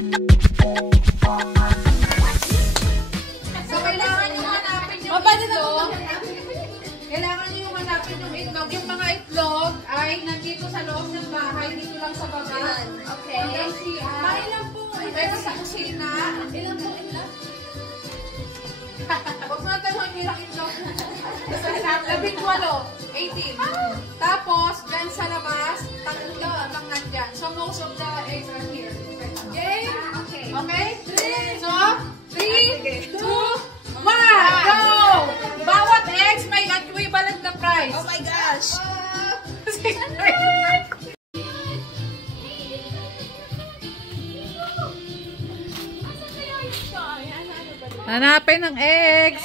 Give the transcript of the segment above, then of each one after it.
So, kailangan nyo hanapin yung itlog. Kailangan nyo hanapin yung itlog. Yung mga itlog ay nandito sa loob ng bahay. Dito lang sa baba. Okay. Hanggang CR. Bahay lang po. Pero sa kusina. Ilan po itlog? Huwag mo natin huwag nilang itlog. 18. Tapos, dyan sa labas, tatlo lang nandyan. So, most of the eggs are here. Game? Okay. Okay? So, 3, 2, 1, go! Bawat eggs may equivalent na price. Oh my gosh! Hanapin ng eggs.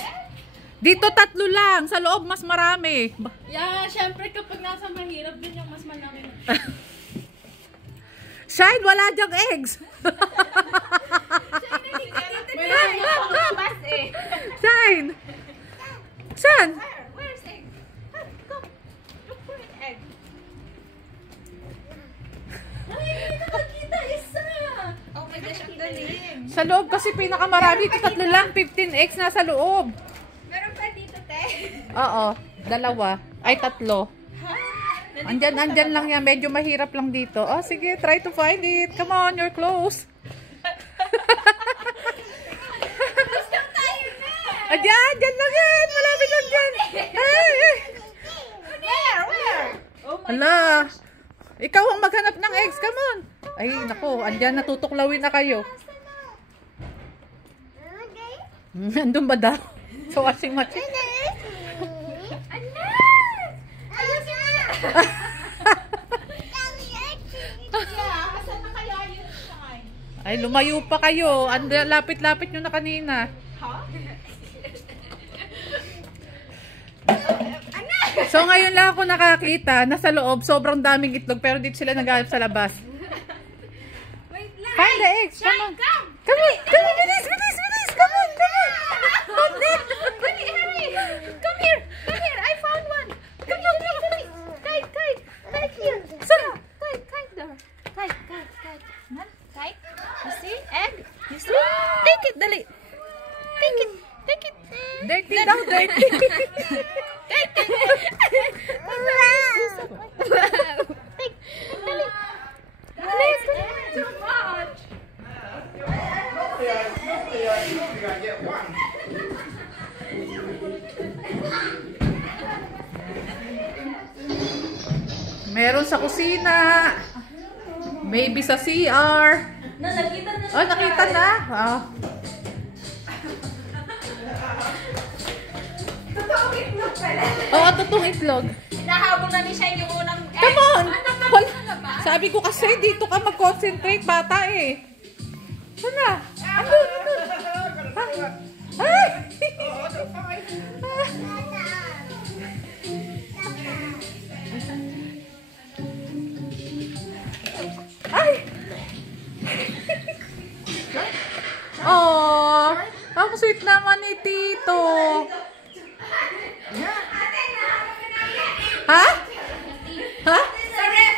Dito 3 lang. Sa loob mas marami. Yeah, syempre kapag nasa mahirap din yung mas malaki. Shine, wala dyang eggs. Shine. Saan? Where's egg? Go. Look for an egg. Ay, nakakita isa. Oh my gosh, ang galing. Sa loob kasi pinakamarami. Ito 3 lang. 15 eggs nasa loob. Meron pa dito, te. Oo. 2. Ay, 3. Andyan lang yan. Medyo mahirap lang dito. Oh, sige. Try to find it. Come on, you're close. Andyan lang yan. Malapit lang dyan. Where? Oh my Hala. Ikaw ang maghanap ng eggs. Come on. Ay, naku. Andyan, natutuklawin na kayo. Andun ba daw? Sa washing machine. Ay, lumayo pa kayo. Lapit-lapit nyo na kanina. So, ngayon lang ako nakakita. Nasa loob, sobrang daming itlog. Pero dito sila naghahanap sa labas. Find the eggs. Come on. Come on. Bilis. Come on. Come here. I found one. Come on. Kite here. Kite there. Kite. Kite. You see? Egg. You see? Take it, dali. Take it. Dirty daw, dirty. Take it. Take, dali. Please. Too much. Meron sa kusina. Maybe sa CR. Nakita na. Oh, nakita na. Oh. Totoong itlog pala. Oo, totoong itlog. Nahabol na ni siya yung unang egg. Come on! Wala na ba? Sabi ko kasi dito ka mag-concentrate, bata eh. Sana? Andun. Ay! Ay! Oh, ang sweet naman ni Tito. Ha? Ha? Sa ref?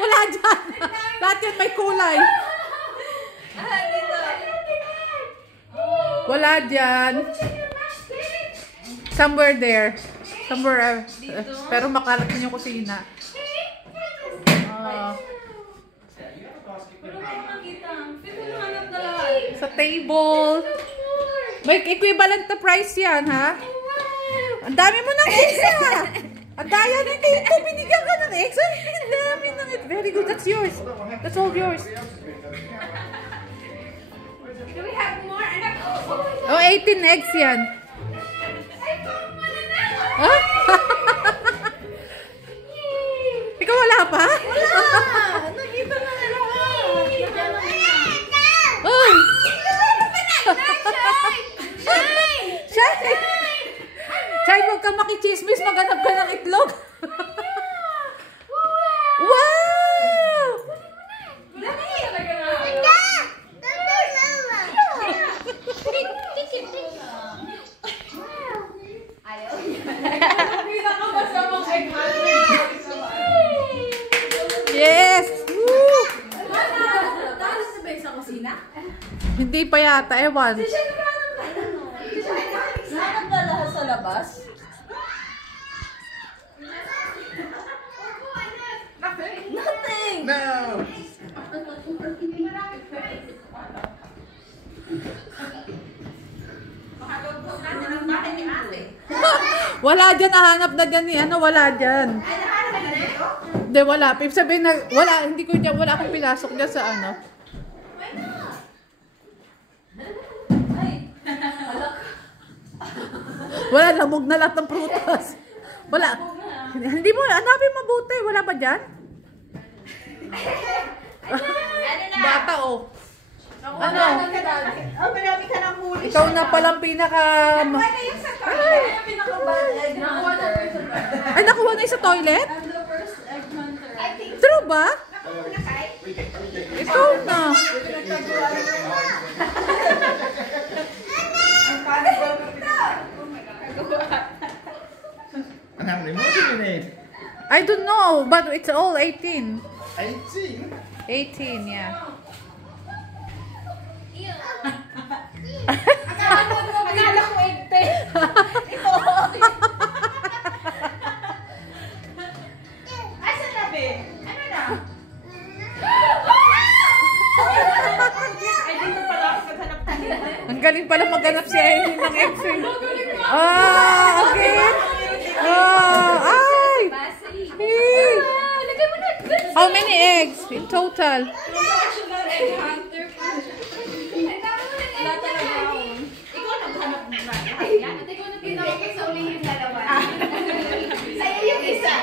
Wala dyan. Lahat yan may kulay. Wala dyan. Somewhere there. Somewhere. Pero makarating yung kusina. Sa table. May equivalent na price yan, ha? Ang dami mo ng eggs, ha? Ang daya ni Tito. Binigyan ka ng eggs. Ang dami ng eggs. Very good. That's yours. That's all yours. Do we have more? Oh, 18 eggs yan. Huh? Ikaw wala pa? Wala! Nakita na nila ko! Oh! Shine! Chay, huwag ka makichismis. Maghanap ka ng itlog. Wow! Hindi pa yata, ewan. Hanap na lahat sa labas? Nothing! No! Wala dyan, nahanap na dyan ni ano, wala dyan. Hindi, wala. Ibig sabihin na, wala, hindi ko dyan, wala akong pinasok dyan sa ano. Wala, lamog na lahat ng prutas. Wala. Hindi mo, hanapin mabuti. Wala ba dyan? Bata, oh. Ano? Marami ka ng huli. Ikaw na palang pinaka... Ay, nakuha na yung sa toilet? True ba? Ikaw na. And how many more do you need? I don't know, but it's all 18. 18? 18, yeah. Akala ko 80. Ito. Asa na, be? Ano na? Ay, dito pala ako naghanap kanina. Ang galing pala maghanap si Aileen ng ex. Ah, okay. Ah, ay! Hey. How many eggs in total? Sa'yo yung isa.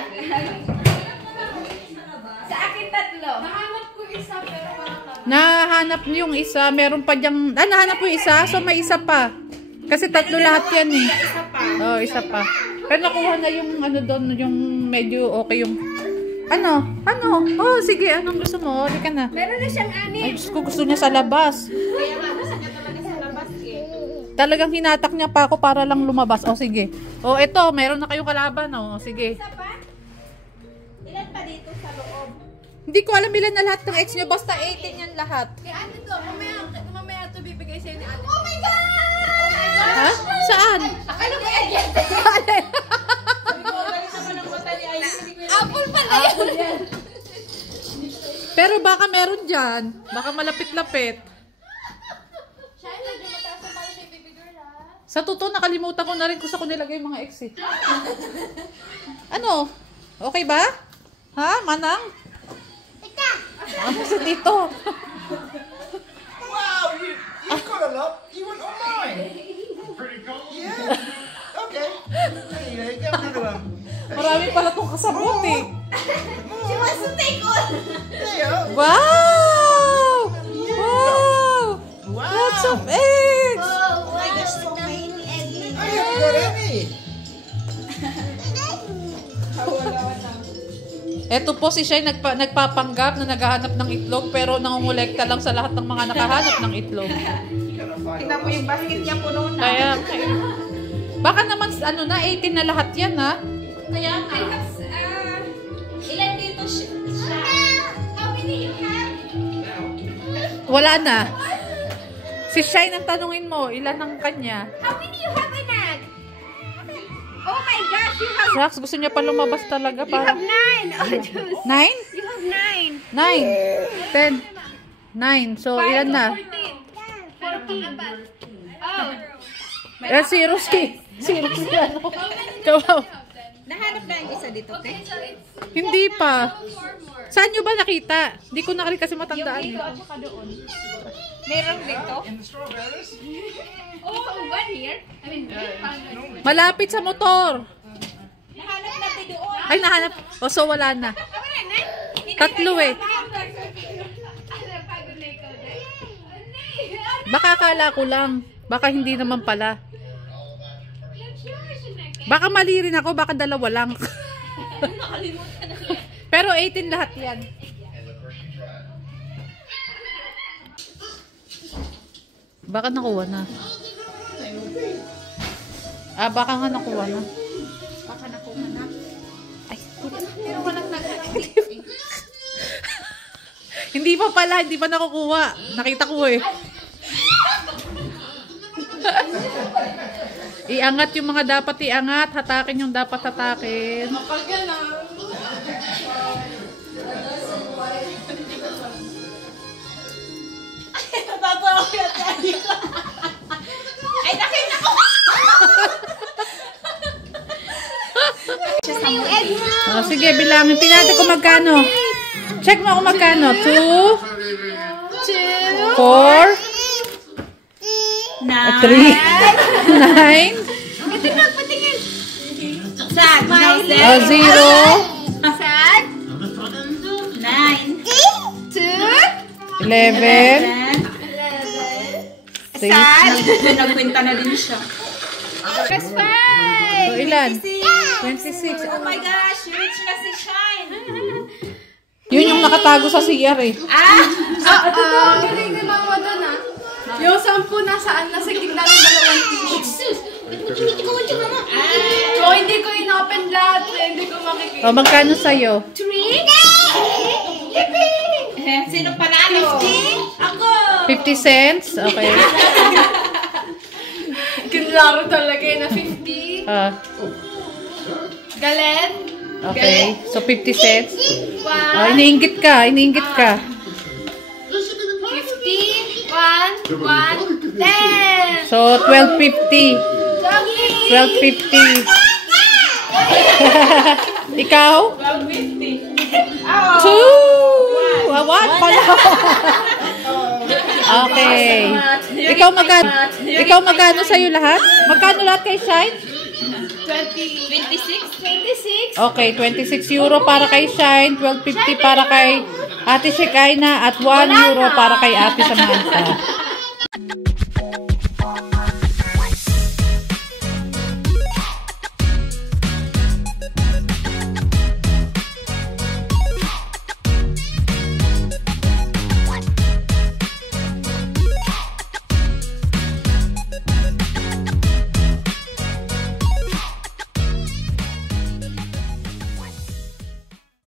Sa akin tatlo. Nahanap ko isa pero wala ka. Nahanap niyo yung isa. Meron pa diyang... Ah, nahanap ko yung isa? So may isa pa. Kasi tatlo lahat yan eh. Isa pa. Oh, isa pa. Pero nakuha na yung ano doon, yung medyo okay yung... Ano? Ano? Oh, sige. Anong gusto mo? Hindi ka na. Meron na siyang Ay, anim. Diyos ko, gusto niya sa labas. Kaya nga gusto niya talaga sa labas eh. Talagang hinatak niya pa ako para lang lumabas. O, sige. O, eto. Meron na kayong kalaban. O, sige. Isa pa? Ilan pa dito sa loob? Hindi ko alam ilan na lahat ng ex niya. Basta 18 yan lahat. Kay ate to, mamaya to bibigay sa'yo ni ate. Oh my God! Oh my God! Ha? Saan? Akala ko yan yan. Apple pala yan. Pero baka meron dyan. Baka malapit-lapit. Siya yung nagmataas ang para sa'yo baby girl ha? Sa totoo, nakalimutan ko na rin kung saan ko nilagay yung mga ex eh. Ano? Okay ba? Ha? Manang? Ano sa dito? Wow, you've got a lot. You want all mine? Pretty cool. Yeah. Okay. There you go. Get another one. Marami pala itong kasabot eh. She wants to take all. There you go. Wow! Wow! Wow. Lots of eggs! Oh, wow. There's so many eggs. I haven't got any. Eto po si Shai nagpapanggap na naghahanap ng itlog pero nangungulekta lang sa lahat ng mga nakahanap ng itlog. Tingnan mo yung basket niya puno na. Kaya, baka naman ano na, 18 na lahat yan ha? Kaya nga. Ilan dito siya? How many you have? Wala na. Si Shai nang tanungin mo, ilan ang kanya? How many you have, Inag? Oh my gosh, you have Shucks, gusto niya pa lumabas talaga. you have 9. Oh, Diyos. 9? You have 9. 9. 10. 9. So, ilan na? 14. Oh. Si Rosie. Si Rosie ano? Kawaw. Nahanap na yung isa dito, te? Hindi pa. Saan nyo ba nakita? Hindi ko na kasi matandaan. Dito at saka doon. Meron dito? In the strawberries? Oh, one here. I mean, Malapit sa motor. nahanap natin doon. Ay, nahanap. O, so wala na. Tatlo eh. Baka akala ko lang. Baka hindi naman pala. Baka mali rin ako. Baka dalawa lang. Pero 18 lahat yan. Baka nakuha na. Ah, baka nga nakuha na. Baka nakuha na. Ay, Pero walang naghanap. Hindi pa pala, hindi pa nakukuha. Nakita ko eh. Iangat yung mga dapat iangat. Hatakin yung dapat hatakin. Kapag yan ah. Natatawa ko yan tayo. Ay, nakita ko! Siya yung egg mo. Oh, sige, bilangin. Tingnan kung magkano. Check mo kung magkano. 2, 4, 3, 9. Ito na, patingin. Sad. Oh, 0. Sad. 9. 2. 11. 6. Nagkwenta na din siya. Press 5. So, ilan? 26. Oh my gosh, rich na si Shine. Yun yung nakatago sa CR eh. Galing ni Mama doon ah. Yung 10 nasaan? Nasa gitna ng dalawang tissue. So, hindi ko in-open lahat. Hindi ko makikita. O, magkano sa'yo? 3. Sino panalo? 50. Ako. 50 cents? Okay. Kinlaro talaga yun na 50. Galet. Okay. So, 50 cents. 1. Oh, iniinggit ka. Iniinggit ka. 50. 1. 1. 10. So, 12.50. 12.50. Ikaw? 12.50. 2! What pala? Okay. Ikaw magkano sa'yo lahat? Magkano lahat kay Shine? 26. Okay, 26 euro para kay Shine, 12.50 para kay Ate Shekinah, at 1 euro para kay Ate Samantha.